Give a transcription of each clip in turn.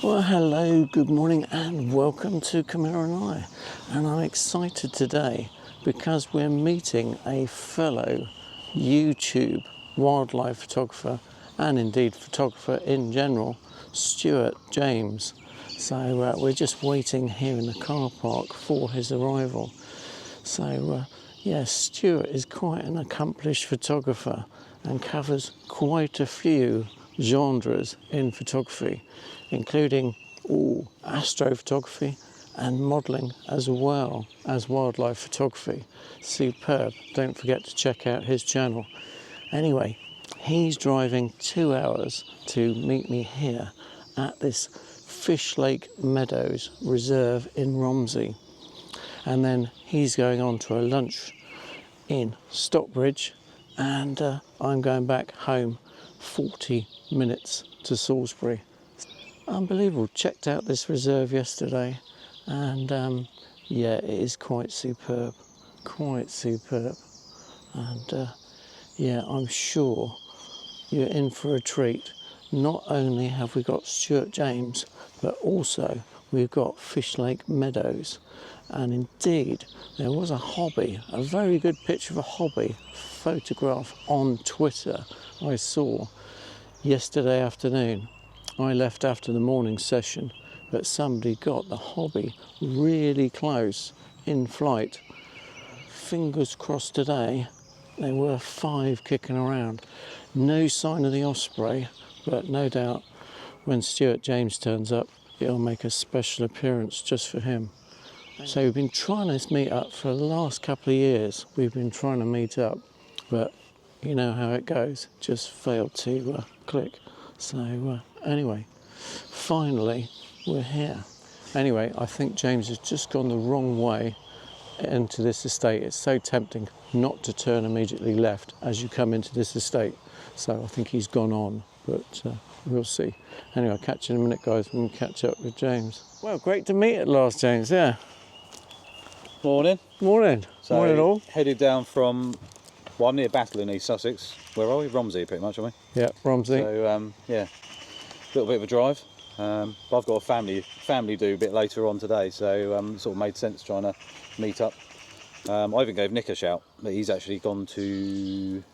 Well, hello, good morning, and welcome to Camilla and I. And I'm excited today because we're meeting a fellow YouTube wildlife photographer and indeed photographer in general, Stuart James. So we're just waiting here in the car park for his arrival. So yes, Stuart is quite an accomplished photographer and covers quite a few genres in photography, including astrophotography and modelling as well as wildlife photography. Superb. Don't forget to check out his channel. Anyway, he's driving 2 hours to meet me here at this Fish Lake Meadows Reserve in Romsey. And then he's going on to a lunch in Stockbridge, and I'm going back home 40 minutes to Salisbury. Unbelievable. Checked out this reserve yesterday, and yeah, it is quite superb, and yeah, I'm sure you're in for a treat. Not only have we got Stuart James, but also we've got Fish Lake Meadows. And indeed, there was a very good picture of a hobby photograph on Twitter I saw yesterday afternoon. I left after the morning session, but somebody got the hobby really close in flight. Fingers crossed today, there were 5 kicking around. No sign of the osprey, but no doubt when Stuart James turns up, it'll make a special appearance just for him. So we've been trying this meet up for the last couple of years. We've been trying to meet up, but you know how it goes, just failed to click. So anyway, finally we're here. Anyway, I think James has just gone the wrong way into this estate. It's so tempting not to turn immediately left as you come into this estate. So I think he's gone on, but we'll see. Anyway, I'll catch you in a minute, guys, when we catch up with James. Well, great to meet at last, James, yeah. Morning. Morning. So Morning all. Headed down from, well, I'm near Battle in East Sussex. Where are we? Romsey, pretty much, aren't we? Yeah, Romsey. So yeah, a little bit of a drive. But I've got a family do a bit later on today, so sort of made sense trying to meet up. I even gave Nick a shout, but he's actually gone to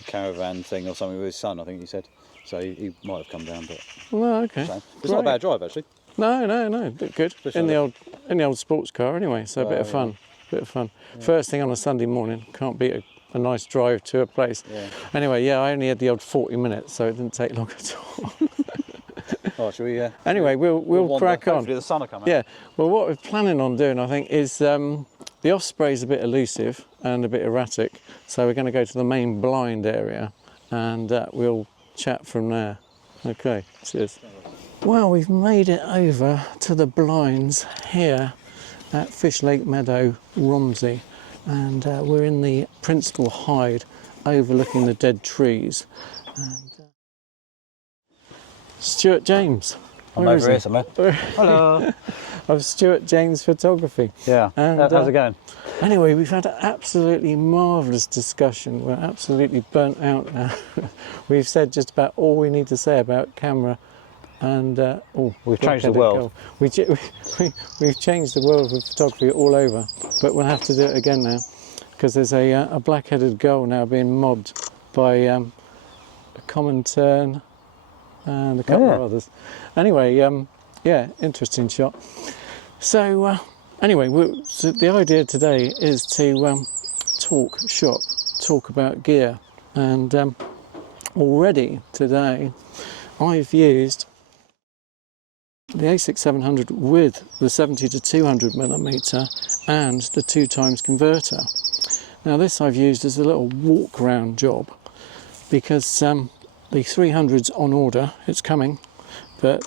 a caravan thing or something with his son, I think he said. So he might have come down, but Well, okay. it's not a bad drive actually. No, good. In the old sports car anyway, so a bit of fun. Yeah. First thing on a Sunday morning, can't beat a nice drive to a place. Yeah. Anyway, yeah, I only had the odd 40 minutes, so it didn't take long at all. Oh, shall we? Anyway, we'll crack on. Hopefully the sun will come out. Yeah. Well, what we're planning on doing, I think, is the osprey's a bit elusive and a bit erratic, so we're going to go to the main blind area, and we'll chat from there. Okay. Cheers. Well, we've made it over to the blinds here at Fish Lake Meadow, Romsey, and we're in the principal hide overlooking the dead trees. And Stuart James. I'm over here somewhere. Hello. Of Stuart James Photography. Yeah. And, how's it going? Anyway, we've had an absolutely marvellous discussion. We're absolutely burnt out now. We've said just about all we need to say about camera. And we've changed the world. We've changed the world with photography all over, but we'll have to do it again now because there's a black-headed gull now being mobbed by a common tern and a couple of others. Anyway, yeah, interesting shot. So anyway, so the idea today is to talk shop, talk about gear, and already today I've used the A6700 with the 70 to 200 millimeter and the 2x converter. Now this I've used as a little walk round job because the 300's on order, it's coming, but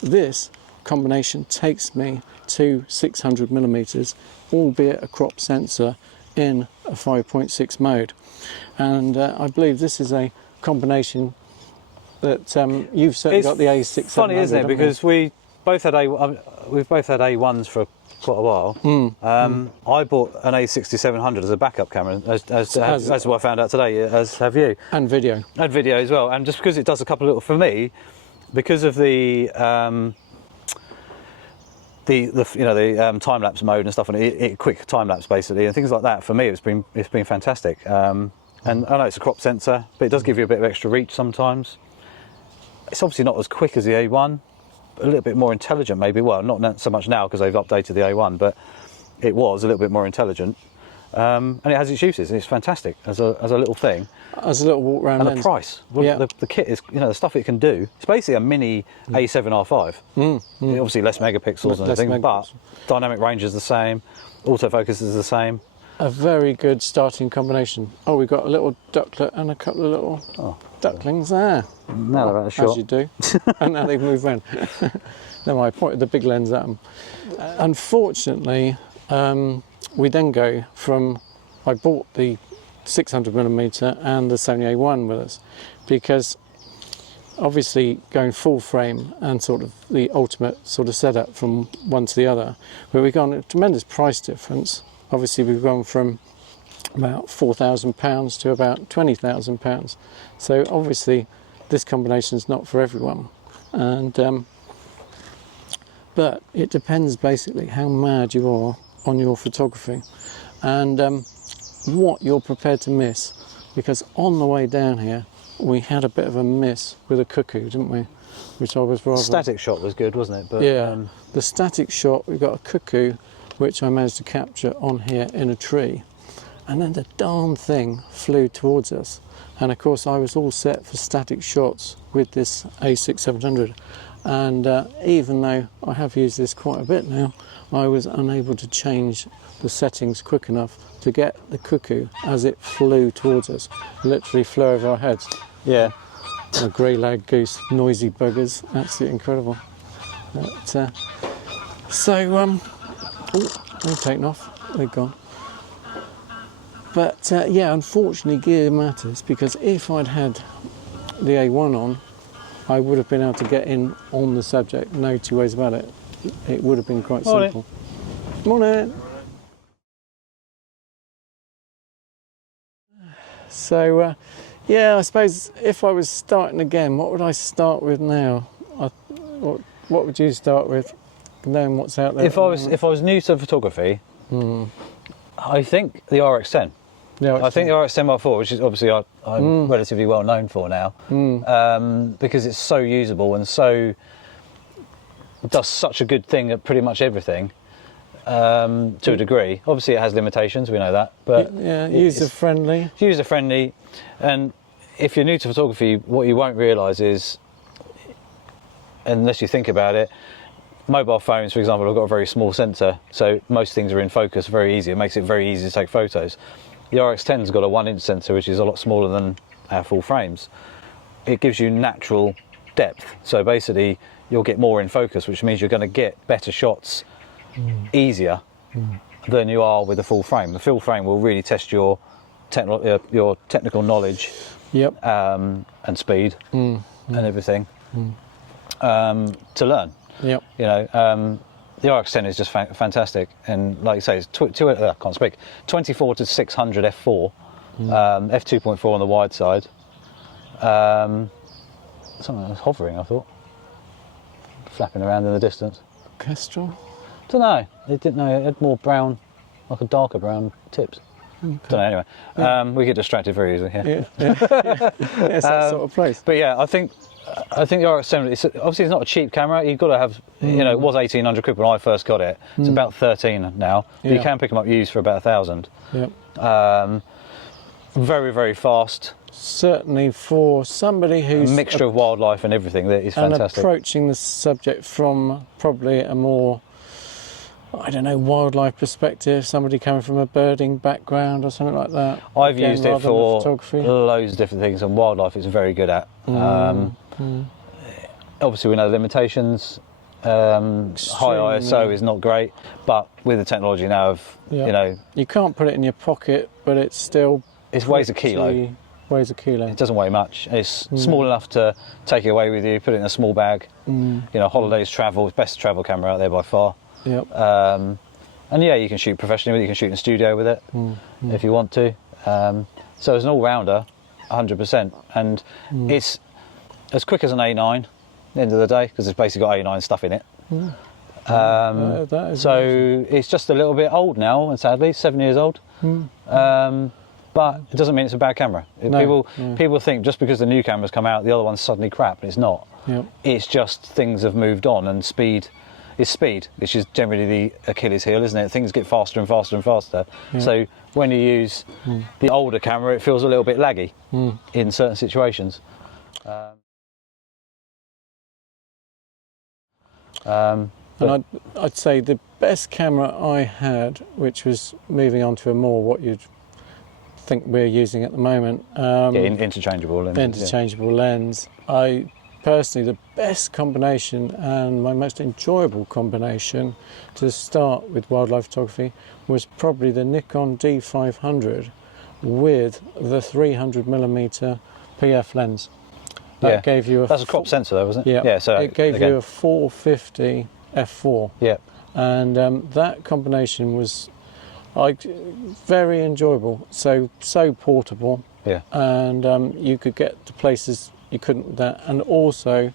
this combination takes me to 600 millimeters, albeit a crop sensor in a 5.6 mode. And I believe this is a combination that you've certainly got the A6700. Funny, isn't it? Because we've both had A1s for quite a while. I bought an A6700 as a backup camera, as what I found out today, as have you. And video. And video as well. And just because it does a couple of little, for me, because of the time lapse mode and stuff, and it quick time lapse basically, and things like that. For me, it's been fantastic. And I know it's a crop sensor, but it does give you a bit of extra reach sometimes. It's obviously not as quick as the A1, but a little bit more intelligent maybe. Well, not so much now because they've updated the A1, but it was a little bit more intelligent. And it has its uses. It's fantastic as a little thing. As a little walk around And lens. the price, Yeah. the kit is, the stuff it can do. It's basically a mini A7R5. Obviously less megapixels and Less everything, but megapixels. dynamic range is the same, autofocus is the same. A very good starting combination. Oh, we've got a little ducklet and a couple of little ducklings there. Now they're out of As shot. you do. And now they've moved around. No, I pointed the big lens at them. Unfortunately, we then go from, I bought the 600mm and the Sony A1 with us, because obviously going full frame and sort of the ultimate sort of setup from one to the other, but we've gone a tremendous price difference. Obviously we've gone from about £4,000 to about £20,000. So obviously this combination is not for everyone. And but it depends basically how mad you are on your photography and what you're prepared to miss. Because on the way down here we had a bit of a miss with a cuckoo, didn't we? Which I was rather... Static shot was good, wasn't it? But, yeah, the static shot, we got a cuckoo which I managed to capture on here in a tree, and then the darn thing flew towards us. And of course I was all set for static shots with this A6700, and even though I have used this quite a bit now, I was unable to change the settings quick enough to get the cuckoo as it flew towards us. It literally flew over our heads. yeah. A grey-lag goose, noisy buggers, absolutely incredible. But, they've taken off, they're gone. But yeah, unfortunately gear matters, because if I'd had the A1 on, I would have been able to get in on the subject, no two ways about it. It would have been quite Morning. simple. Morning. So, yeah, I suppose if I was starting again, what would I start with now? What would you start with, knowing what's out there? If I was new to photography, I think the RX10. Yeah, I think the RX10 Mark IV, which is obviously I'm relatively well known for now, because it's so usable and does such a good thing at pretty much everything, to a degree. Obviously, it has limitations. We know that, but yeah, user friendly. It's user friendly, and if you're new to photography, what you won't realise is, unless you think about it, mobile phones, for example, have got a very small sensor, so most things are in focus very easy. It makes it very easy to take photos. The RX10's got a 1-inch sensor, which is a lot smaller than our full frames. It gives you natural depth, so basically you'll get more in focus, which means you're going to get better shots easier than you are with a full frame. The full frame will really test your technical knowledge, Yep. and speed and everything to learn. Yep. You know, the RX10 is just fantastic, and like you say, it's 24 to 600 f4, f2.4 on the wide side. Something was hovering, I thought, flapping around in the distance. Kestrel. Don't know. It didn't know. It had more brown, like a darker brown tips. Don't know. Anyway, we get distracted very easily here. Yeah. It's that sort of place. But yeah, I think the RX7, obviously it's not a cheap camera. You've got to have, it was 1,800 quid when I first got it. It's about 13 now. But you Yeah. can pick them up used for about 1,000. Yep. Very, very fast. Certainly for somebody A who's mixture of wildlife and everything. That is and fantastic. approaching the subject from probably a more, I don't know, wildlife perspective, somebody coming from a birding background or something like that. I've Again, used it rather than for photography. loads of different things, and wildlife it's very good at. Obviously, we know the limitations. High ISO is not great, but with the technology now of, Yeah. You can't put it in your pocket, but it's still... it weighs a kilo. Weighs a kilo. It doesn't weigh much. It's small enough to take it away with you, put it in a small bag. Holidays, travel, best travel camera out there by far. Yep. And yeah, you can shoot professionally with it, you can shoot in the studio with it if you want to. So it's an all-rounder, 100%. And it's as quick as an A9, the end of the day, because it's basically got A9 stuff in it. That is So it's just a little bit old now, and sadly, 7 years old. But it doesn't mean it's a bad camera. People think just because the new cameras come out, the other one's suddenly crap, and it's not. Yep. It's just things have moved on, and speed is speed, which is generally the Achilles heel, isn't it? Things get faster and faster and faster. Yeah. So when you use the older camera, it feels a little bit laggy in certain situations. And I'd say the best camera I had, which was moving on to a more what you'd think we're using at the moment. Interchangeable lenses. Interchangeable lens. I personally, the best combination and my most enjoyable combination to start with wildlife photography was probably the Nikon D500 with the 300mm PF lens. That gave you that's a crop sensor though, wasn't it? Yeah. So it gave you a 450 f4. Yeah. And that combination was very enjoyable. So portable. Yeah. And you could get to places you couldn't with that. And also,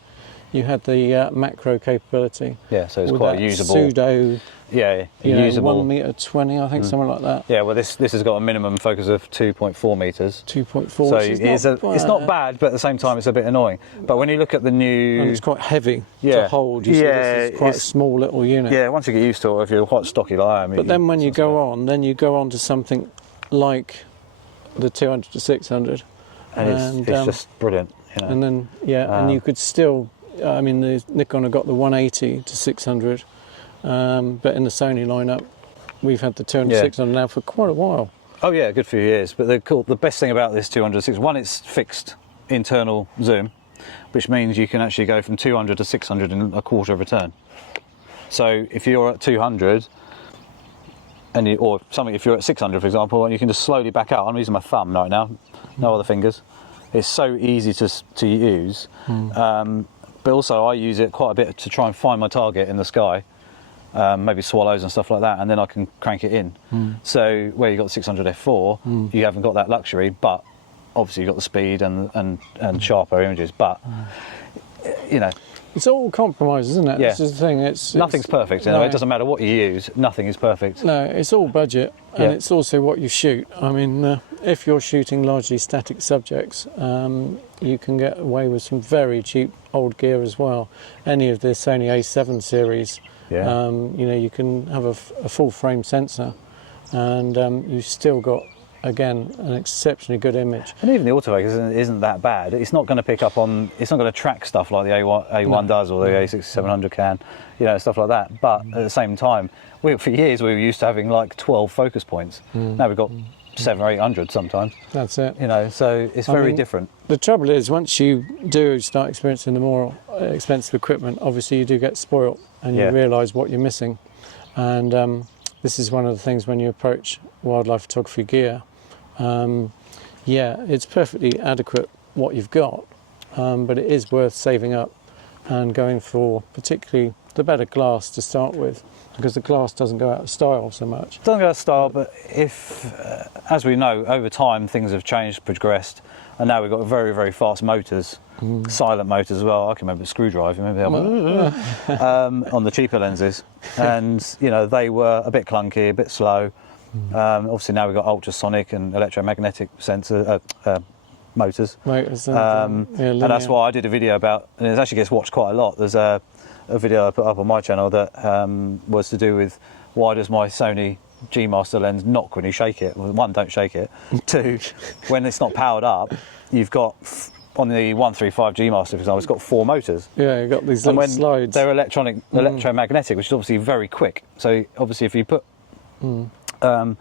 you had the macro capability. Yeah. So it's with quite that usable. Pseudo. Usable. 1m20, I think, something like that. Yeah, well, this has got a minimum focus of 2.4 meters. 2.4. So it's not bad, but at the same time, it's a bit annoying. But when you look at the new, and it's quite heavy to hold. You see, this is quite a small little unit. Yeah, once you get used to it, if you're quite stocky like I am. But then when you go on to something like the 200 to 600, and it's just brilliant. You know? And then and you could still. I mean, the Nikon have got the 180 to 600. But in the Sony lineup, we've had the 200 600 now for quite a while. Oh yeah, a good few years. But the best thing about this 200 600, one, it's fixed internal zoom, which means you can actually go from 200 to 600 in a quarter of a turn. So if you're at 200, if you're at 600, for example, and you can just slowly back out. I'm using my thumb right now, no other fingers. It's so easy to use. But also I use it quite a bit to try and find my target in the sky. Maybe swallows and stuff like that, and then I can crank it in. So where you've got 600 f4, you haven't got that luxury, but obviously you've got the speed and sharper images. But you know, it's all compromise, isn't it? Yeah. This is the thing. Nothing's perfect. No. It doesn't matter what you use. Nothing is perfect. No, it's all budget, and it's also what you shoot. I mean, if you're shooting largely static subjects, you can get away with some very cheap old gear as well. Any of the Sony A7 series. Yeah. You can have a full frame sensor, and you've still got, again, an exceptionally good image. And even the autofocus isn't that bad. It's not going to pick up on. It's not going to track stuff like the A1 does, or the A6700 can, stuff like that. But at the same time, for years we were used to having like 12 focus points. Now we've got 700 or 800 sometimes. That's it. So it's very different. The trouble is, once you do start experiencing the more expensive equipment, obviously you do get spoilt, and you realise what you're missing. And this is one of the things when you approach wildlife photography gear. It's perfectly adequate what you've got, but it is worth saving up and going for particularly the better glass to start with, because the glass doesn't go out of style so much. Doesn't go out of style, but if, as we know, over time things have changed, progressed, and now we've got very, very fast motors, silent motors as well. I can remember the screwdriver, on the cheaper lenses, and they were a bit clunky, a bit slow. Obviously now we've got ultrasonic and electromagnetic motors. And that's why I did a video about, and it actually gets watched quite a lot. There's a video I put up on my channel that was to do with why does my Sony G Master lens knock when you shake it. Well, one, don't shake it. Two, when it's not powered up, you've got on the 135 G Master, for example, it's got 4 motors. Yeah, you've got these little slides. They're electromagnetic, which is obviously very quick. So obviously if you put a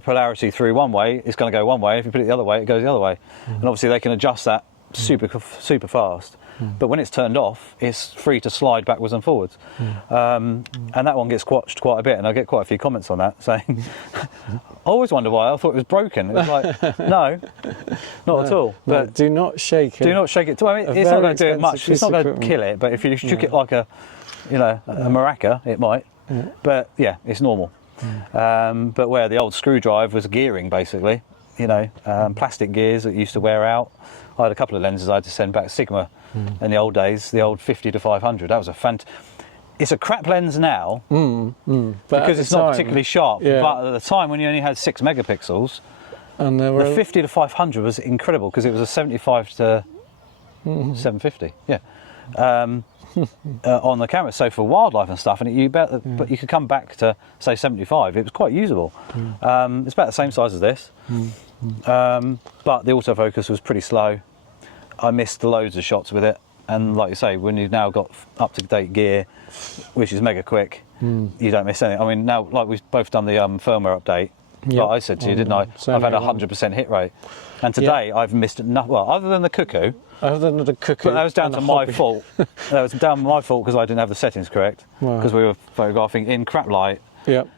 polarity through one way, it's going to go one way. If you put it the other way, it goes the other way. And obviously they can adjust that super fast. But when it's turned off, it's free to slide backwards and forwards. And that one gets watched quite a bit, and I get quite a few comments on that saying, I always wonder why, I thought it was broken. It was like, no, not at all. But do not shake it. Do not shake it. I mean, it's not going to do it much. It's not going to kill it, but if you shook it like a maraca, it might. But yeah, it's normal. But where the old screwdriver was gearing, basically, plastic gears that used to wear out. I had a couple of lenses I had to send back, Sigma in the old days, the old 50 to 500. That was a it's a crap lens now because it's not particularly sharp. yeah. But at the time when you only had 6 megapixels, And there were the 50 to 500 was incredible because it was a 75 to 750. Yeah. On the camera, so for wildlife and stuff, and but you could come back to say 75. It was quite usable. It's about the same size as this, but the autofocus was pretty slow. I missed loads of shots with it, and like you say, when you've now got up-to-date gear, which is mega quick, you don't miss anything. I mean, now like we've both done the firmware update. Yep. Like I said to you, didn't I? I've had a 100% hit rate, and today I've missed nothing. Well, other than the cuckoo. Other than the cuckoo. But that was down to my fault. That was down to my fault because I didn't have the settings correct. Wow. Because we were photographing in crap light. Yep.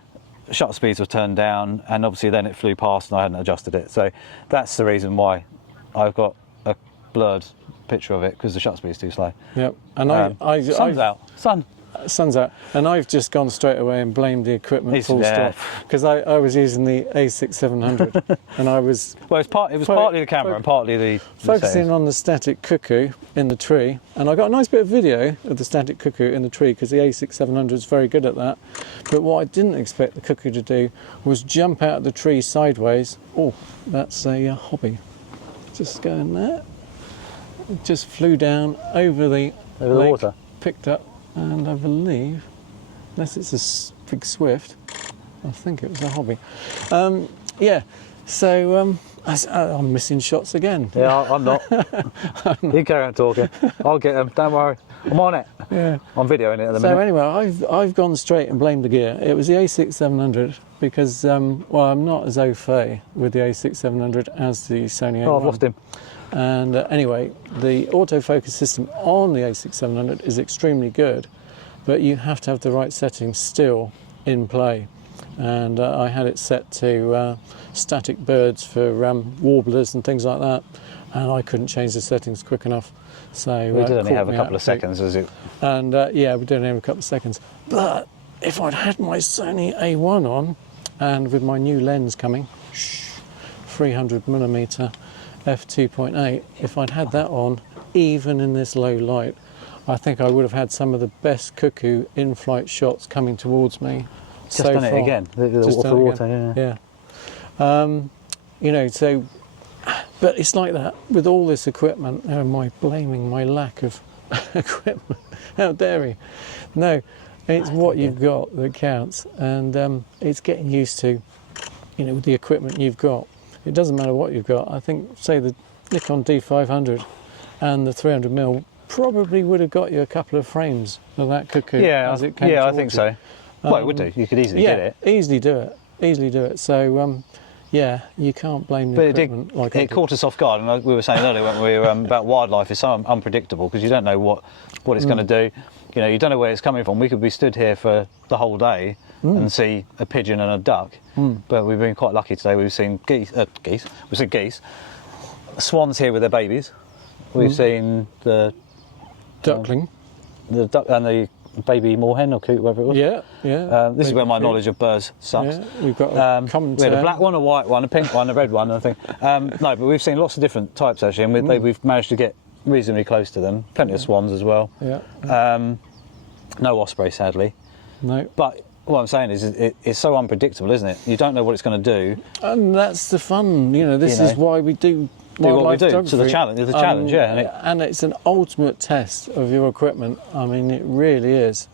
Shutter speeds were turned down, and obviously then it flew past, and I hadn't adjusted it. So that's the reason why I've got a blurred picture of it, because the shutter speed's too slow. Yep. And sun's out. Sun's out, and I've just gone straight away and blamed the equipment full stop, because I was using the A6700 and I was well, it was partly the camera and partly the focusing settings. on the static cuckoo in the tree, and I got a nice bit of video of the static cuckoo in the tree because the A6700 is very good at that. But what I didn't expect the cuckoo to do was jump out of the tree sideways. Oh, that's a hobby. Just going there. It just flew down over the lake, water. picked up. And I believe, unless it's a big swift, I think it was a hobby. Yeah, so I'm missing shots again. Yeah, I'm not. You carry on talking. I'll get them. Don't worry. I'm on it. Yeah. I'm videoing it at the minute. So anyway, I've gone straight and blamed the gear. It was the A6700 because, well, I'm not as au fait with the A6700 as the Sony A1. Oh, I've lost him. And anyway, the autofocus system on the A6700 is extremely good, but you have to have the right settings still in play. And I had it set to static birds for warblers and things like that, and I couldn't change the settings quick enough. So we did only have a couple of seconds, as it. And yeah, we did only have a couple of seconds. But if I'd had my Sony A1 on, and with my new lens coming, 300mm f2.8, if I'd had that on, even in this low light, I think I would have had some of the best cuckoo in-flight shots coming towards me. Just done it again. Just done it water, again. Yeah. You know, so, but it's like that with all this equipment. Am I blaming my lack of equipment? How dare you? No, it's what you've got that counts, and it's getting used to, you know, with the equipment you've got. It doesn't matter what you've got. I think, say, the Nikon D500 and the 300mm probably would have got you a couple of frames of that cuckoo. Yeah, as it came I towards think you. so. Well, it would do. You could easily get it. Easily do it. Easily do it. So, yeah, you can't blame the But equipment like I it did. caught us off guard, and we were saying earlier, weren't we, about wildlife is so unpredictable because you don't know what it's going to do. You know, you don't know where it's coming from. We could be stood here for the whole day and see a pigeon and a duck, but we've been quite lucky today. We've seen geese. We've seen geese. Swans here with their babies. We've seen the Duckling. the duck and the baby moorhen or coot, whatever it was. Yeah, yeah. This is where my knowledge of birds sucks. Yeah, we've got a common we had a term. black one, a white one, a pink one, a red one, I think. No, but we've seen lots of different types actually, and we've managed to get reasonably close to them. Plenty of swans as well. Yeah. No osprey, sadly. No. But what I'm saying is, it's so unpredictable, isn't it? You don't know what it's going to do. And that's the fun. You know, this You know. is why we do what we wildlife do. So photography. the challenge, yeah. And it's an ultimate test of your equipment. I mean, it really is.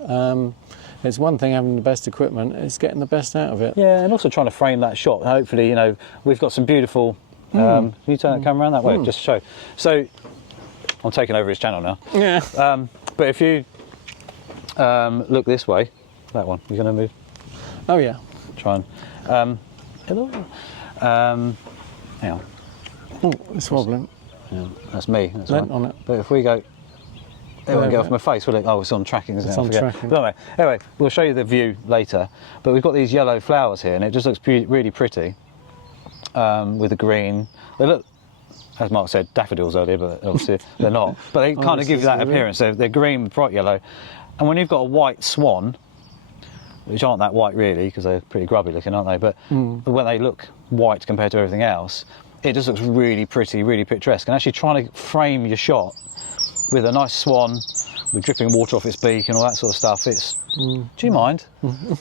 It's one thing having the best equipment, it's getting the best out of it. Yeah, and also trying to frame that shot. Hopefully, you know, we've got some beautiful. Can you turn that camera around that way, just to show? So, I'm taking over his channel now. Yeah. But if you look this way, that one, you're going to move. Oh yeah. Try and. Hello. Hang on. Oh, it's wobbling. Yeah, that's me. That's Lent right. on it. But if we go. It won't Yeah, get off my face, will it? Oh, it's on tracking, isn't It's it? I on forget. tracking. But anyway, we'll show you the view later. But we've got these yellow flowers here, and it just looks really pretty with the green. They look, as Mark said, daffodils earlier, but obviously they're not. But they kind of give you that appearance. They're green with bright yellow. And when you've got a white swan, which aren't that white really, because they're pretty grubby looking, aren't they? But when they look white compared to everything else, it just looks really pretty, really picturesque. And actually trying to frame your shot with a nice swan, with dripping water off its beak and all that sort of stuff, it's, do you mind?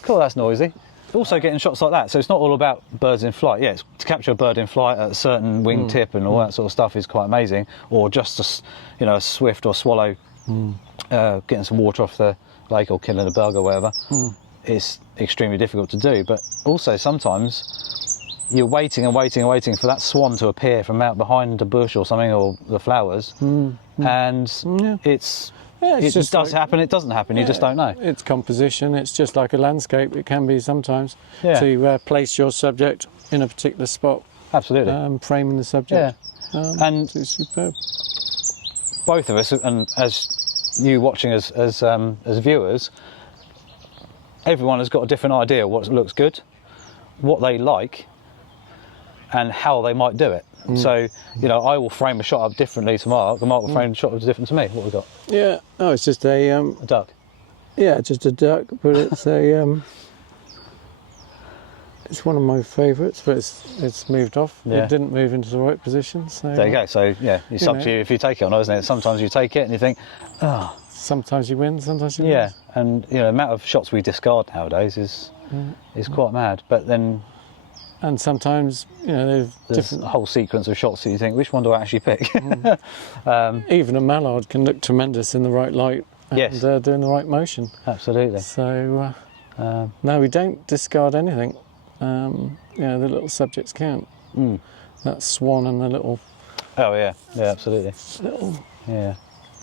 Cool, that's noisy. Also getting shots like that, so it's not all about birds in flight. Yeah, it's, to capture a bird in flight at a certain wing tip and all that sort of stuff is quite amazing. Or just a swift or swallow getting some water off the lake or killing a bug or whatever. It's extremely difficult to do. But also sometimes you're waiting and waiting and waiting for that swan to appear from out behind a bush or something, or the flowers, and it just does happen, it doesn't happen, you just don't know. It's composition, it's just like a landscape, it can be sometimes, to place your subject in a particular spot. Absolutely. Framing the subject. And it's superb. Both of us, and as you watching as viewers, everyone has got a different idea of what looks good, what they like, and how they might do it. So, I will frame a shot up differently to Mark, and Mark will frame a shot up different to me. What have we got? Yeah, it's just a duck. Yeah, just a duck, but it's a it's one of my favourites, but it's moved off. Yeah. It didn't move into the right position. So there you go. So yeah, it's up to you if you take it or not, isn't it? Sometimes you take it and you think, sometimes you win, sometimes you lose. Yeah, and the amount of shots we discard nowadays is quite mad. But then. And sometimes, there's a whole sequence of shots that you think, which one do I actually pick? Even a mallard can look tremendous in the right light and doing the right motion. Absolutely. So, no, we don't discard anything. The little subjects count. That swan and the little... Oh, yeah, absolutely. Little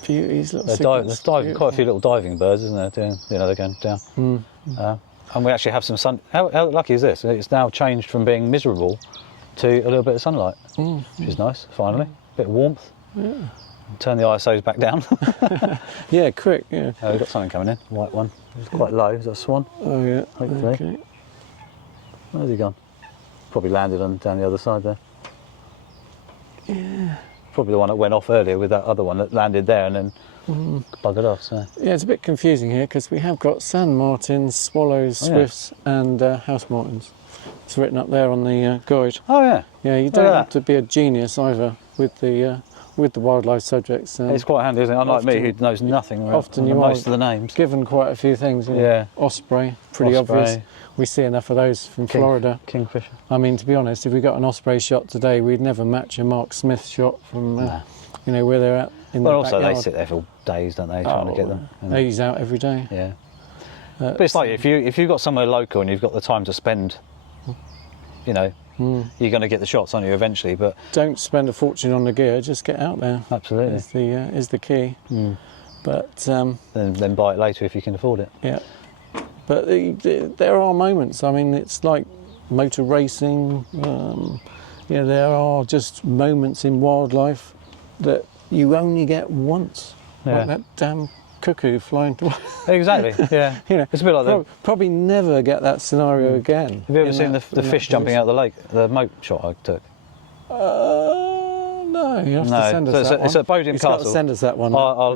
beauties, there's quite a few little diving birds, isn't there? They're going down. And we actually have some sun. How lucky is this? It's now changed from being miserable to a little bit of sunlight, which is nice, finally. A bit of warmth. Yeah. Turn the ISOs back down. Yeah, quick, yeah. We've got something coming in, white one. It's quite low, is that a swan? Oh, yeah. Hopefully. Okay. Where's he gone? Probably landed down the other side there. Yeah. Probably the one that went off earlier with that other one that landed there and then buggered off. So. Yeah, it's a bit confusing here because we have got sand martins, swallows, swifts and house martins. It's written up there on the guide. Oh yeah. Yeah, you don't have to be a genius either with the wildlife subjects. It's quite handy, isn't it? Unlike me, who knows nothing about most of the names. Given quite a few things. Osprey, pretty obvious. We see enough of those from Florida. Kingfisher. I mean, to be honest, if we got an osprey shot today, we'd never match a Mark Smith shot from where they're at in the also backyard. they sit there for days, don't they, trying to get them. He's out every day. Yeah. But it's like if you've got somewhere local and you've got the time to spend, you're going to get the shots, aren't you, eventually? But don't spend a fortune on the gear. Just get out there. Absolutely. Is the key. But then buy it later if you can afford it. Yeah. But there are moments. I mean, it's like motor racing. There are just moments in wildlife that you only get once. Like that damn cuckoo flying to... Exactly, yeah. It's a bit like that. Probably never get that scenario again. Have you ever seen the fish jumping out of the lake, the moat shot I took? No, you have to send us that one. It's at Bodiam Castle. You've got to send us that one.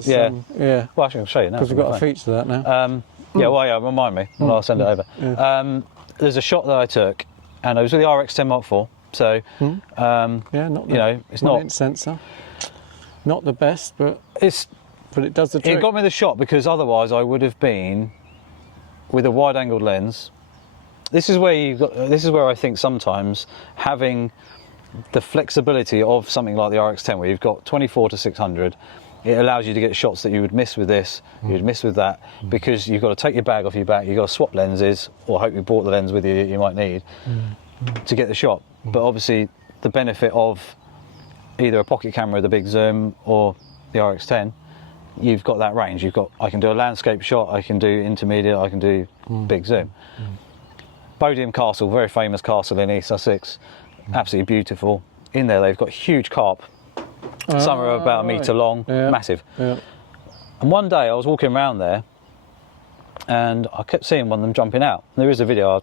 Yeah. Well, actually, I'll show you now. Because we've got a feature of that now. Remind me, and I'll send it over. Yeah. There's a shot that I took, and it was with the RX10 Mark IV. So, it's not sensor. Not the best, but it does the trick. It got me the shot because otherwise I would have been with a wide-angled lens. This is where I think sometimes having the flexibility of something like the RX10, where you've got 24 to 600. It allows you to get shots that you would miss with this, you'd miss with that, because you've got to take your bag off your back, you've got to swap lenses, or hope you brought the lens with you that you might need to get the shot. But obviously, the benefit of either a pocket camera with a big zoom or the RX10, you've got that range. I can do a landscape shot, I can do intermediate, I can do big zoom. Bodiam Castle, very famous castle in East Sussex, absolutely beautiful. In there, they've got huge carp. Some are about a metre long, massive. Yeah. And one day I was walking around there and I kept seeing one of them jumping out. There is a video,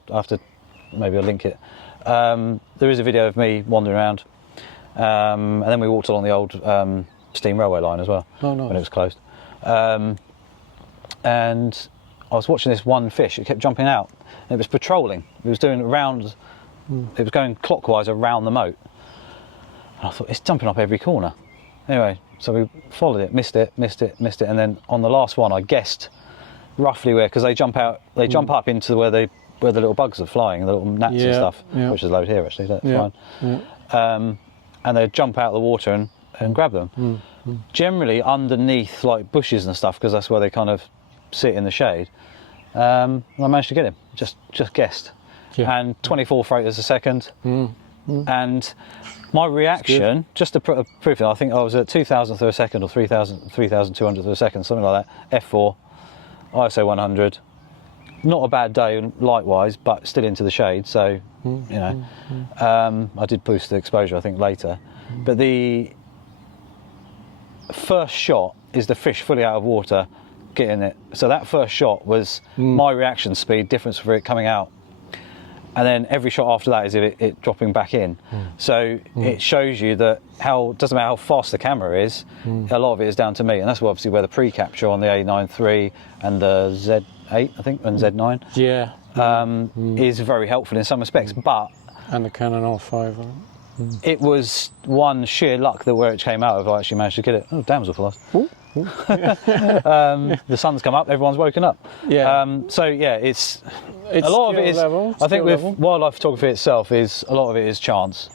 maybe I'll link it. There is a video of me wandering around, and then we walked along the old steam railway line as well, when it was closed. And I was watching this one fish, it kept jumping out. And it was patrolling, it was doing around, it was going clockwise around the moat. And I thought, it's jumping up every corner. Anyway, So we followed it, missed it, and then on the last one, I guessed roughly where, because they jump out, they jump up into where the little bugs are flying, the little gnats and stuff, which is a load here actually. That's fine. Yeah. And they jump out of the water and grab them. Generally underneath like bushes and stuff, because that's where they kind of sit in the shade. And I managed to get him. Just guessed. Yeah. And 24 freighters a second. And my reaction, just to put a proof in, I think I was at 2,000th of a second or 3,200th of a second, something like that. F4, ISO 100. Not a bad day light-wise, but still into the shade. So, you know, I did boost the exposure, I think, later. But the first shot is the fish fully out of water, getting it. So that first shot was my reaction speed, difference for it coming out. And then every shot after that is it dropping back in. So it shows you that doesn't matter how fast the camera is, a lot of it is down to me. And that's obviously where the pre-capture on the A9 III and the Z8, I think, and Z9 is very helpful in some respects. But and the Canon R5. it was one sheer luck that where it came out of, I actually managed to get it. Oh, damselflies. The sun's come up, everyone's woken up. So yeah, it's a lot of it is level, I think with wildlife photography itself is a lot of it is chance,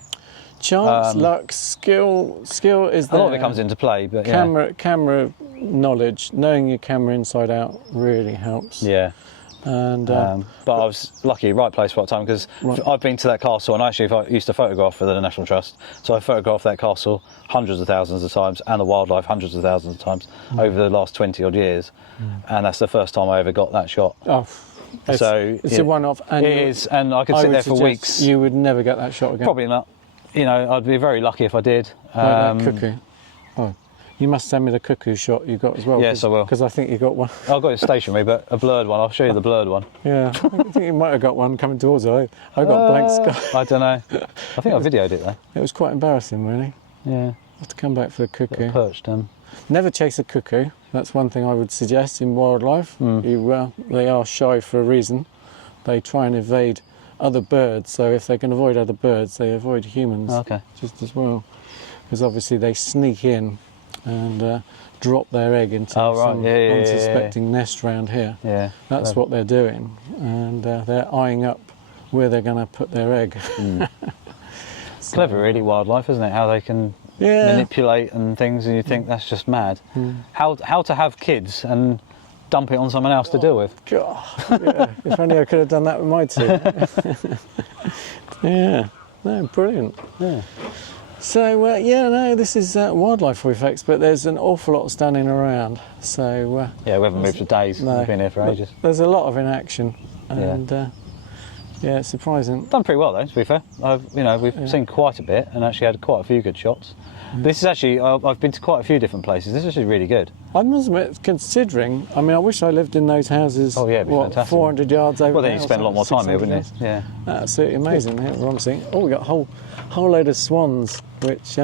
luck, skill is there. A lot of it comes into play, but camera knowledge, knowing your camera inside out really helps. And but I was lucky, right place, right time, because I've been to that castle, and actually I used to photograph for the National Trust, so I photographed that castle hundreds of thousands of times, and the wildlife hundreds of thousands of times over the last 20 odd years, and that's the first time I ever got that shot. It's a one-off. And it is, and I could sit there for weeks. You would never get that shot again. Probably not. You know, I'd be very lucky if I did. Like that cuckoo. You must send me the cuckoo shot you got as well. Yes, I will. Because I think you got one. I've got it stationary, but a blurred one. I'll show you the blurred one. Yeah, I think you might have got one coming towards you. I got blank sky. I don't know. I think I videoed it though. It was quite embarrassing, really. Yeah. I have to come back for the cuckoo. Perched. Never chase a cuckoo. That's one thing I would suggest in wildlife. They are shy for a reason. They try and evade other birds. So if they can avoid other birds, they avoid humans just as well. Because obviously they sneak in and drop their egg into some unsuspecting nest round here. Yeah, that's what they're doing, and they're eyeing up where they're going to put their egg. It's clever, really, wildlife, isn't it? How they can manipulate and things, and you think that's just mad. How to have kids and dump it on someone else to deal with. God, if only I could have done that with my two. Brilliant. Yeah. So this is wildlife effects, but there's an awful lot standing around. So we haven't moved for days. We've been here for ages. There's a lot of inaction, and it's surprising. Done pretty well though, to be fair. We've seen quite a bit, and actually had quite a few good shots. This is actually, I've been to quite a few different places. This is actually really good. I must admit, considering, I wish I lived in those houses. Oh yeah, it'd be fantastic. 400 yards over. Well, then you spend a lot more time here, wouldn't you? Yeah. Absolutely amazing. Here, what I'm seeing. Oh, we got a whole load of swans, which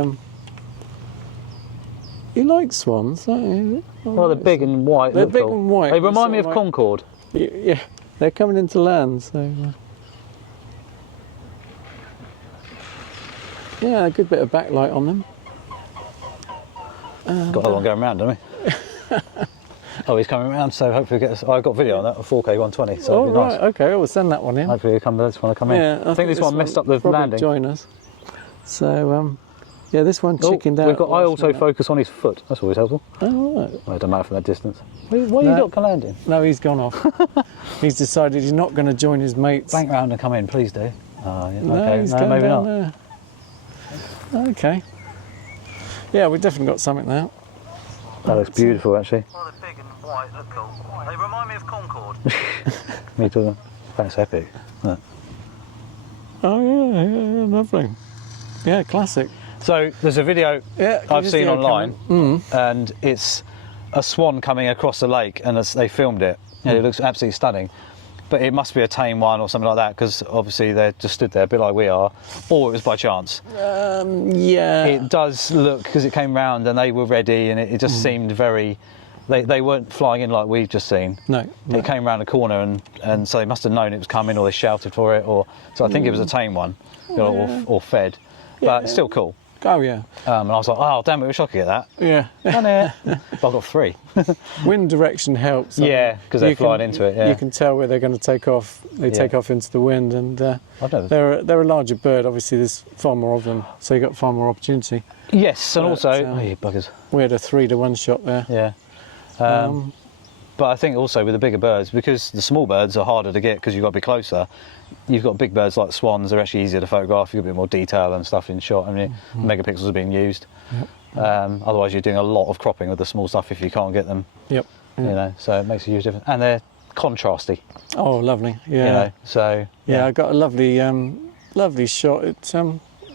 you like swans, don't you? Well, they're big and white. They're big and white. They remind me of Concorde. Yeah, they're coming into land, so. A good bit of backlight on them. Got another one going round, haven't we? Oh, he's coming around, so hopefully we get. I've got video on that, a 4K 120. So it'll be nice. Okay, we'll send that one in. Hopefully this one will come in. Yeah, I think this one messed up the landing. Join us. So this one chickened out. We've got eye autofocus on his foot. That's always helpful. Oh right. Well, it doesn't matter from that distance. Why you got landing? No, he's gone off. He's decided he's not going to join his mates. Bank round and come in, please do. Oh, yeah. No, okay. he's Maybe not. There. Okay. Yeah, we've definitely got something there. That looks beautiful, actually. Well, they're big and white, look cool. They remind me of Concorde. Me too. That's epic. Yeah. Oh yeah, lovely. Yeah, classic. So there's a video I've seen online, and it's a swan coming across the lake, and they filmed it. And it looks absolutely stunning. But it must be a tame one or something like that, because obviously they're just stood there a bit like we are, or it was by chance. It does look, because it came round and they were ready, and it just seemed very. They weren't flying in like we've just seen. No. It came round a corner, and so they must have known it was coming, or they shouted for it, or so I think it was a tame one, or fed. But it's still cool. Oh yeah, And I was like, oh damn it, I wish I could get that. yeah. Done it. But I've got 3. Wind direction helps. I Yeah, mean, 'cause they're you flying into it, yeah. You can tell where they're going to take off. They Yeah. take off into the wind, and I've never. they're a larger bird. Obviously, there's far more of them, so you got far more opportunity. Yes, and But, also, um, oh you buggers. We had a 3-to-1 shot there. Yeah. But I think also with the bigger birds, because the small birds are harder to get because you've got to be closer, you've got big birds like swans, they're actually easier to photograph, you've got a bit more detail and stuff in shot. I mean, megapixels are being used. Otherwise, you're doing a lot of cropping with the small stuff if you can't get them, Yep. you know, so it makes a huge difference. And they're contrasty, Oh, lovely. Yeah. you know, so. Yeah, I got a lovely, lovely shot. It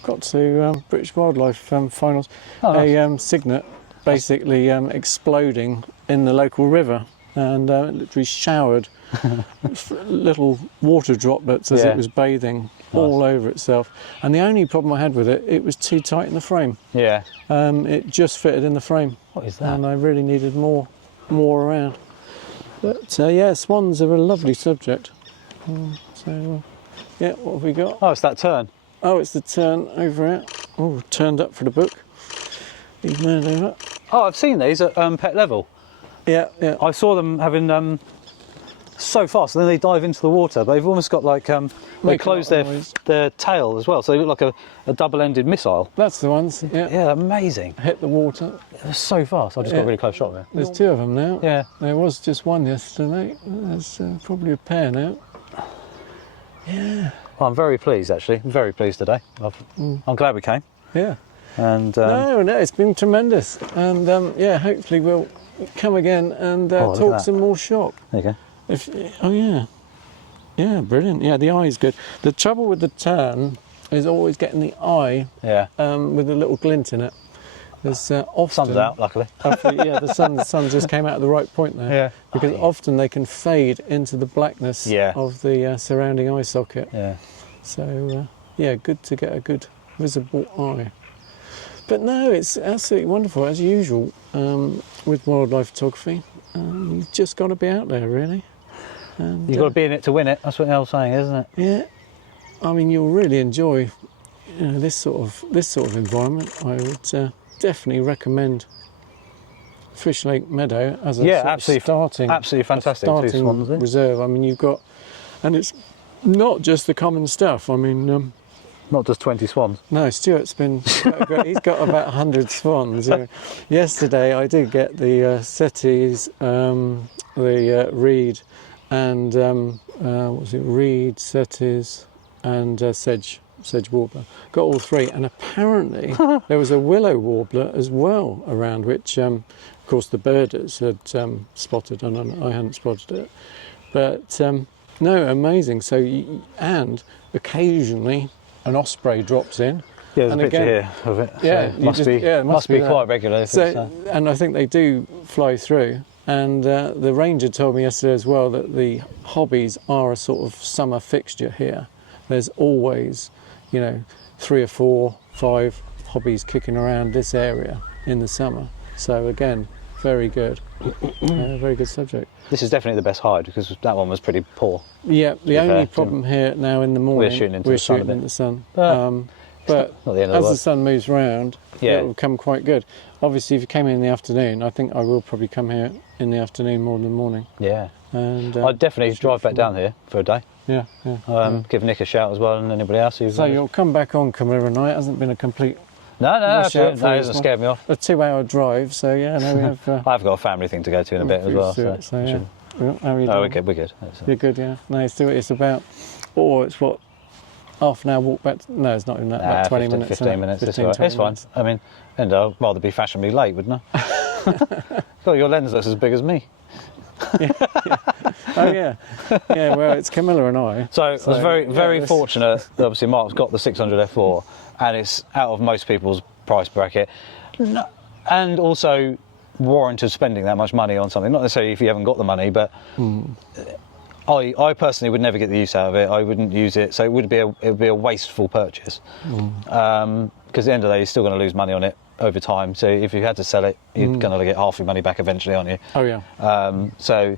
got to British Wildlife Finals. Oh, nice. A cygnet basically exploding in the local river, and it literally showered little water droplets as Yeah. it was bathing all over itself. And the only problem I had with it, it was too tight in the frame. Yeah. It just fitted in the frame, What is that? and I really needed more around. But yeah, swans are a lovely subject. So yeah, what have we got? Oh, it's that turn. Oh, it's the turn over here. Oh, turned up for the book. He's moved over. Oh, I've seen these at pet level. Yeah, yeah. I saw them having so fast, and then they dive into the water. But they've almost got like they Make a close lot of noise. their tail as well, so they look like a double-ended missile. That's the ones. Yeah. Yeah, amazing. Hit the water. They're so fast. I just got Yeah. a really close shot there. There's 2 of them now. Yeah. There was just one yesterday. There's probably a pair now. Yeah. Well, I'm very pleased actually. I'm very pleased today. I'm glad we came. Yeah. And No, it's been tremendous. And yeah, hopefully we'll come again and Oh, look at talk that. some more shop. there you go. Oh yeah. Yeah, brilliant. Yeah, the eye is good. The trouble with the turn is always getting the eye Yeah. with a little glint in it. There's often Sun's out, luckily. hopefully, yeah, the sun just came out at the right point there. Yeah. Because often they can fade into the blackness Yeah. of the surrounding eye socket. Yeah. So yeah, good to get a good visible eye. But no, it's absolutely wonderful as usual with wildlife photography. You've just got to be out there, really. And, You've got to be in it to win it. That's what Elle's saying, isn't it? yeah, I mean, you'll really enjoy this sort of environment. I would definitely recommend Fish Lake Meadow as a Yeah, sort of absolutely, starting absolutely fantastic. starting Two swans there. reserve. I mean, you've got, and it's not just the common stuff. I mean, Not just 20 swans. no, Stuart's been, he's got about 100 swans. Yesterday I did get the setties, the reed, and what was it? Reed, setties, and sedge warbler. Got all 3, and apparently there was a willow warbler as well around, which of course the birders had spotted, and I hadn't spotted it. But no, amazing. So and occasionally an osprey drops in. Yeah, there's And a picture again- here of it. Yeah, so you must just- be yeah, it must be that. quite regular. If it's, So, and I think they do fly through. And the ranger told me yesterday as well that the hobbies are a sort of summer fixture here. There's always, 3 or 4, 5 hobbies kicking around this area in the summer. So again, very good. Very good subject. this is definitely the best hide because that one was pretty poor. Yeah, the be only fair, problem here now in the morning, shooting into the sun a shooting bit. in the sun. But But not the end of the as the world. sun moves round, Yeah. it will come quite good. Obviously, if you came in the afternoon, I think I will probably come here in the afternoon more than the morning. Yeah. And I'd definitely drive back down here for a day. yeah, yeah. Give Nick a shout as well and anybody else who's. So you'll come back on Camilla night. Hasn't been a complete No, Watch absolutely. out for No, it you hasn't as well. scared me off. a 2-hour drive. So yeah, no, we have. I've got a family thing to go to in a bit as well. So, So, yeah. should- Well, how are you Oh, doing? we're good. We're good. That's, You're good, yeah. No, it's about. Or it's what. Half an hour walk back. No, it's not even that. About 20 minutes. 15 isn't it? minutes. 15, It's 20 fine. minutes. I mean, and I'd rather be fashionably late, wouldn't I? God, your lens looks as big as me. Oh yeah, yeah. Well, it's Camilla and I. So I was very, yeah, very this- fortunate that obviously Mark's got the 600 F4 and it's out of most people's price bracket. No, and also warranted spending that much money on something. Not necessarily if you haven't got the money, but I personally would never get the use out of it. I wouldn't use it, so it would be a wasteful purchase. Because at the end of the day, you're still going to lose money on it over time. So if you had to sell it, you're going to get half your money back eventually, aren't you? Oh yeah. So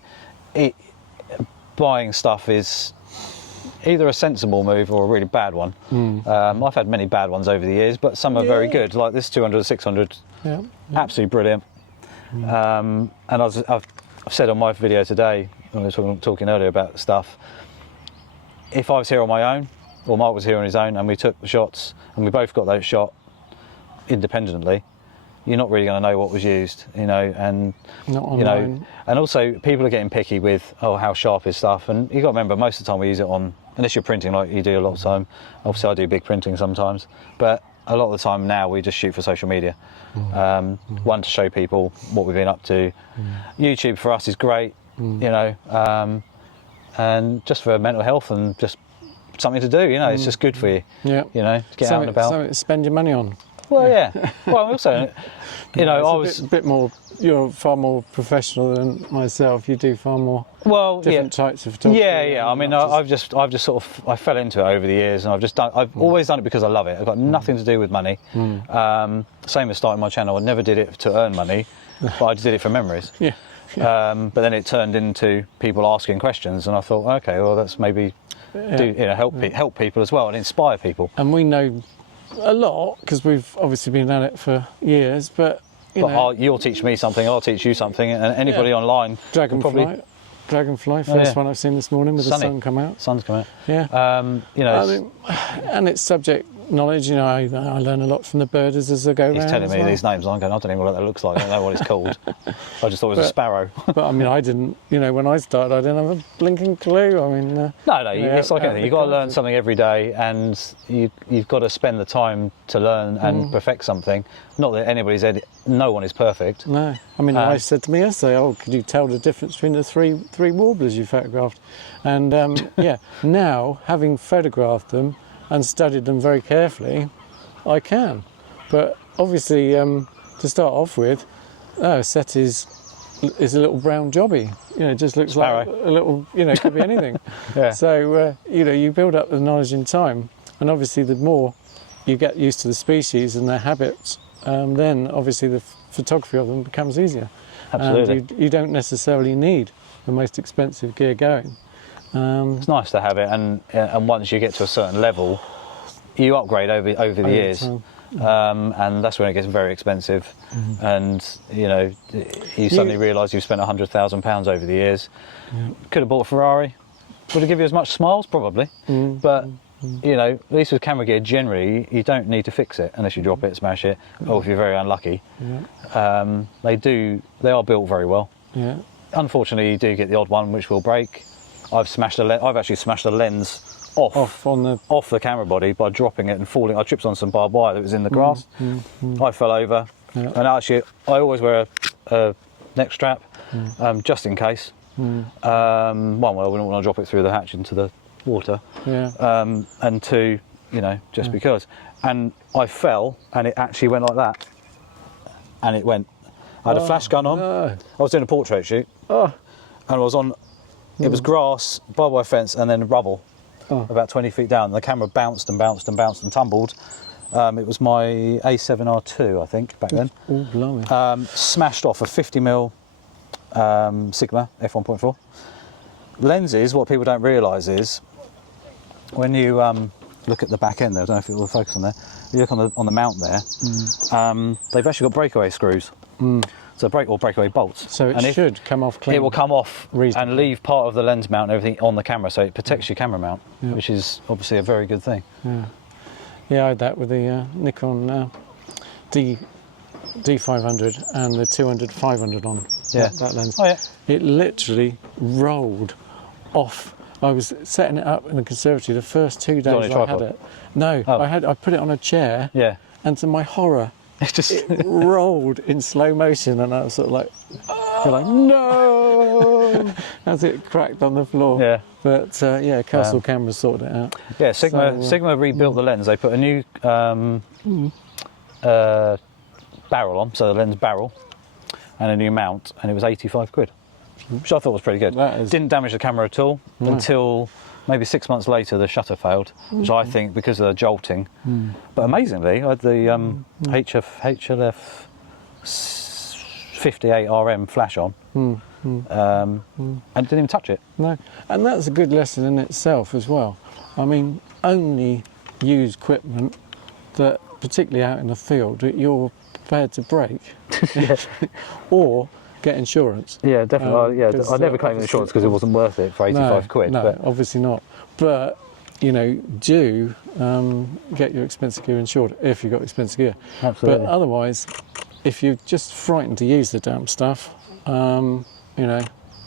buying stuff is either a sensible move or a really bad one. I've had many bad ones over the years, but some are very good. Like this 200, 600, Yeah. absolutely brilliant. And I've said on my video today, when we were talking earlier about stuff, if I was here on my own, or Mark was here on his own, and we took the shots, and we both got those shot independently, you're not really going to know what was used, you know, and Not you know, online. and also people are getting picky with, oh, how sharp is stuff, and you got to remember most of the time we use it on, unless you're printing like you do a lot of the time. Obviously, I do big printing sometimes, but a lot of the time now we just shoot for social media. One, to show people what we've been up to. YouTube for us is great, you know, and just for mental health and just something to do, you know, it's just good for you. Yeah. You know, to get out and about. Something to spend your money on. Well, yeah. Well, also, you know, It's a bit more. You're far more professional than myself. You do far more well, different types of photography. Yeah. I mean, I've just sort of, I fell into it over the years, and I've always done it because I love it. I've got nothing to do with money. Same as starting my channel. I never did it to earn money, but I just did it for memories. Yeah. But then it turned into people asking questions, and I thought, okay, well, that's maybe help people as well and inspire people. And we know a lot because we've obviously been at it for years, but you know, You'll teach me something, I'll teach you something, and anybody online will probably. Dragonfly, first one I've seen this morning with Sunny. the sun come out. Sun's come out. Yeah. You know, I think, and it's subject knowledge. You know, I learn a lot from the birders as I go he's round telling as me well. these names. I'm going, I don't even know what that looks like. I don't know what it's called. I just thought it was a sparrow. But I mean, I didn't. You know, when I started, I didn't have a blinking clue. I mean, No, yeah, it's like out anything. the You've got to learn country. something every day, and you've got to spend the time to learn and perfect something. Not that anybody's no one is perfect. No, I mean, I said to me yesterday, "Oh, could you tell the difference between the three warblers you photographed?" And yeah, now having photographed them and studied them very carefully, I can. But obviously, to start off with, Set is a little brown jobby. You know, it just looks like Sparrow. a little. You know, could be anything. Yeah. So you know, you build up the knowledge in time, and obviously, the more you get used to the species and their habits, then obviously the photography of them becomes easier. Absolutely. And you don't necessarily need the most expensive gear going. It's nice to have it, and once you get to a certain level, you upgrade over the years, and that's when it gets very expensive. And you know, you suddenly realise you've spent £100,000 over the years. Could have bought a Ferrari. Would it give you as much smiles? Probably, but. You know, at least with camera gear, generally you don't need to fix it unless you drop it, smash it, or if you're very unlucky. They are built very well. Yeah. Unfortunately, you do get the odd one which will break. I've actually smashed the lens off the camera body by dropping it and falling. I tripped on some barbed wire that was in the grass. I fell over, and actually I always wear a neck strap just in case. One, well, I wouldn't want to drop it through the hatch into the water, and two, you know, just because. And I fell, and it actually went like that, and it went. I had a flash gun on. No. I was doing a portrait shoot, and I was on. It was grass, barbed wire fence, and then rubble, about 20 feet down. The camera bounced and bounced and bounced and tumbled. It was my A7R2, I think, back then. Oh, blimey. Smashed off a 50mm Sigma f1.4. Lenses, what people don't realise is, when you look at the back end there, I don't know if it will focus on there, you look on the mount there, they've actually got breakaway screws. So breakaway bolts. So it should come off clean. It will come off reasonably. and leave part of the lens mount and everything on the camera, so it protects your camera mount, which is obviously a very good thing. Yeah, I had that with the Nikon D500 and the 200-500 on that lens. Oh, yeah. It literally rolled off. I was setting it up in the conservatory the first 2 days on a I had tripod? it. No, Oh. I put it on a chair, Yeah. and to my horror, It's just it rolled in slow motion, and I was sort of like, you're like, no, as it cracked on the floor. Yeah. But Castle Cameras sorted it out. Yeah, Sigma rebuilt the lens. They put a new barrel on, so the lens barrel, and a new mount, and it was 85 quid, which I thought was pretty good. That is- Didn't damage the camera at all until maybe 6 months later the shutter failed, which I think because of the jolting. But amazingly, I had the HLF 58 RM flash on, and didn't even touch it. No, and that's a good lesson in itself as well. I mean, only use equipment that, particularly out in the field, that you're prepared to break, or get insurance. Yeah, definitely. I never claimed obviously- insurance because it wasn't worth it for 85 quid. No, But obviously not. But you know, do get your expensive gear insured if you've got expensive gear. Absolutely. But otherwise, if you're just frightened to use the damn stuff, you know,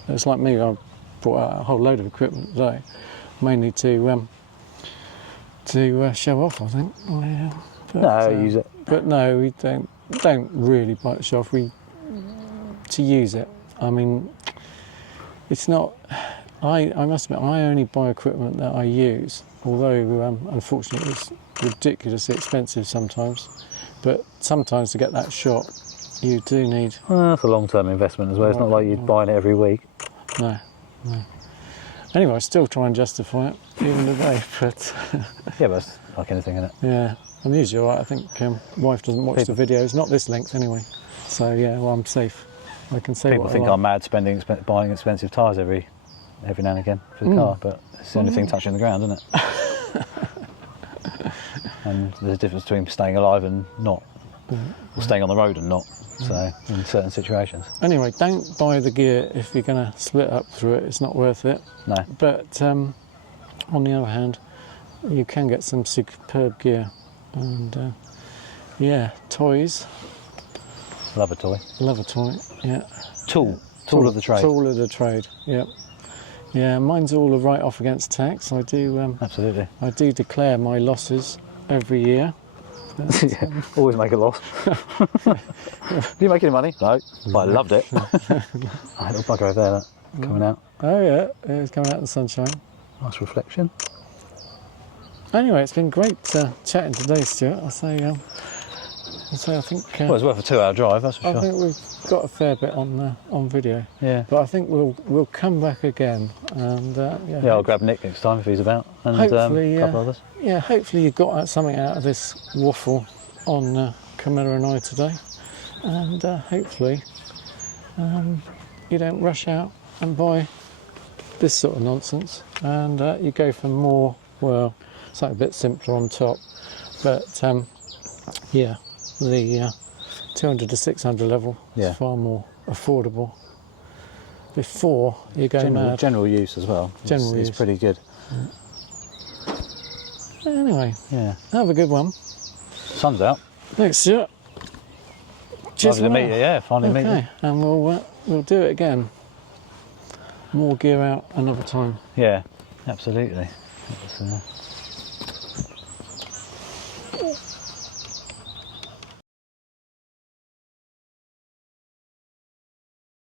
it's like me. I brought out a whole load of equipment today, mainly to show off. I think. Yeah. But, use it. But no, we don't really buy it off. We to use it. I mean, it's not. I must admit, I only buy equipment that I use, although unfortunately it's ridiculously expensive sometimes. But sometimes to get that shot, you do need. Well, it's a long-term investment as well. It's not like you're buying it every week. No. Anyway, I still try and justify it, even today. But Yeah, but it's like anything, isn't it? yeah, I'm usually all right. I think wife doesn't watch the videos, not this length anyway. So yeah, well, I'm safe. I can say People what think I like. I'm mad buying expensive tyres every now and again for the car, but it's the only thing touching the ground, isn't it? And there's a difference between staying alive and not, or staying on the road and not. So in certain situations. Anyway, don't buy the gear if you're going to split up through it. It's not worth it. No. But on the other hand, you can get some superb gear. And yeah, toys. Love a toy. Love a toy. Yeah. Tool of the trade. Tool of the trade. Yep. Yeah, mine's all a write-off against tax. I do. Absolutely. I do declare my losses every year. But, Yeah, always make a loss. Do you make any money? No, but I loved it. I little bugger over there, that, coming out. Oh yeah, it's coming out in the sunshine. Nice reflection. Anyway, it's been great chatting today, Stuart. I think. Well, it's worth a 2-hour drive, that's for I sure. think we've got a fair bit on video. Yeah. But I think we'll come back again and Yeah, I'll grab Nick next time if he's about, and Hopefully, a couple others. Yeah, hopefully you got something out of this waffle on Camilla and I today, and hopefully you don't rush out and buy this sort of nonsense, and you go for more, well, something a bit simpler on top, but yeah, the 200 to 600 level Yeah. is far more affordable. Before you go mad. General use as well. General It's use. pretty good. Anyway, Yeah. have a good one. Sun's out. Thanks, Stuart. Cheers Lovely to for meet now. you. Yeah, finally meet you. Okay, and we'll do it again. More gear out another time. Yeah, absolutely. It was,